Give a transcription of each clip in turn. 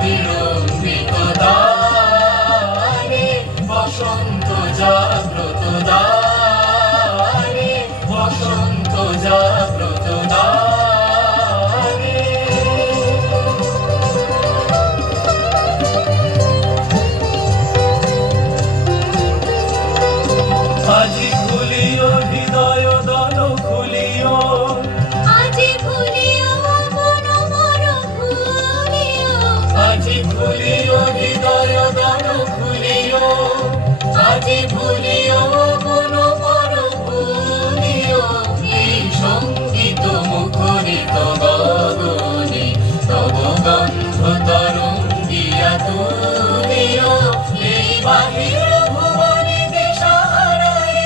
বিলম্বিত দ্বারে বসন্ত জাগ্রত দ্বারে বসন্ত জাগ্রত দ্বারে। আজি খুলিও হৃদয় দল খুলিও, আজি খুলিও মন মর খুলিও, আজি খুলিও হৃদয় দল খুলিও, আজি খুলিও মন মর খুলিও। এই সঙ্গীত মুখরিত গগনে তব গন্ধ তরঙ্গিয়া তুলিও। এই বাহির ভুবনে দিশাহারায়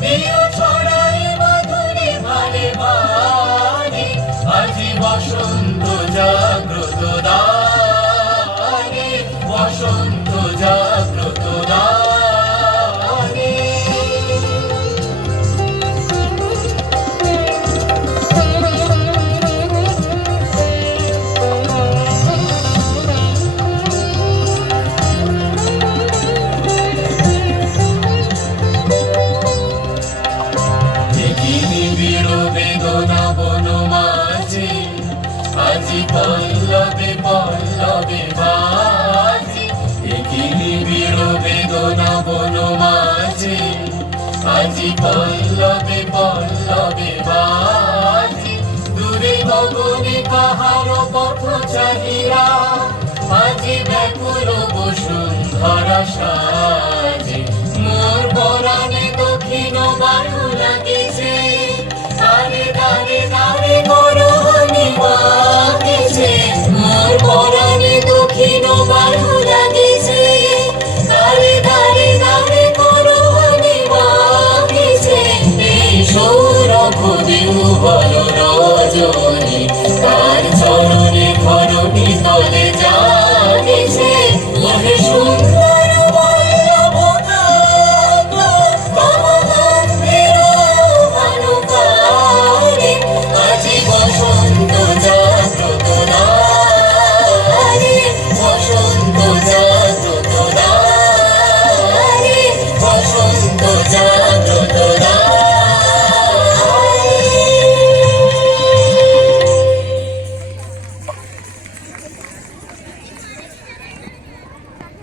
দিও ছড়াই মাধুরী ভারে ভারে। আজি বসন্ত জাগ্রত দ্বারে বসন্ত জাগ্রত দ্বারে। নিবিড় বেদনা বন মাঝে আজি পল্লবে পল্লবে বাজে। একই নিবিড় বেদনা বন মাঝে আজি পল্লবে পল্লবে বাজে। দূরে গগনে পাহাড় পথ চাহিয়া আজি ব্যাকুল বসুন্ধরা সাজে। মোর পরাণে দক্ষিণ বায়ু লাগিছে, দারে দারে দারে গরহনি বাজিছে। মোর পরাণে দক্ষিণ বায়ু লাগিছে, দারে দারে দারে গরহনি বাজিছে। এই সৌরভ দিউবল রজনী তার চরণে ধরণী তলে জাগিছে।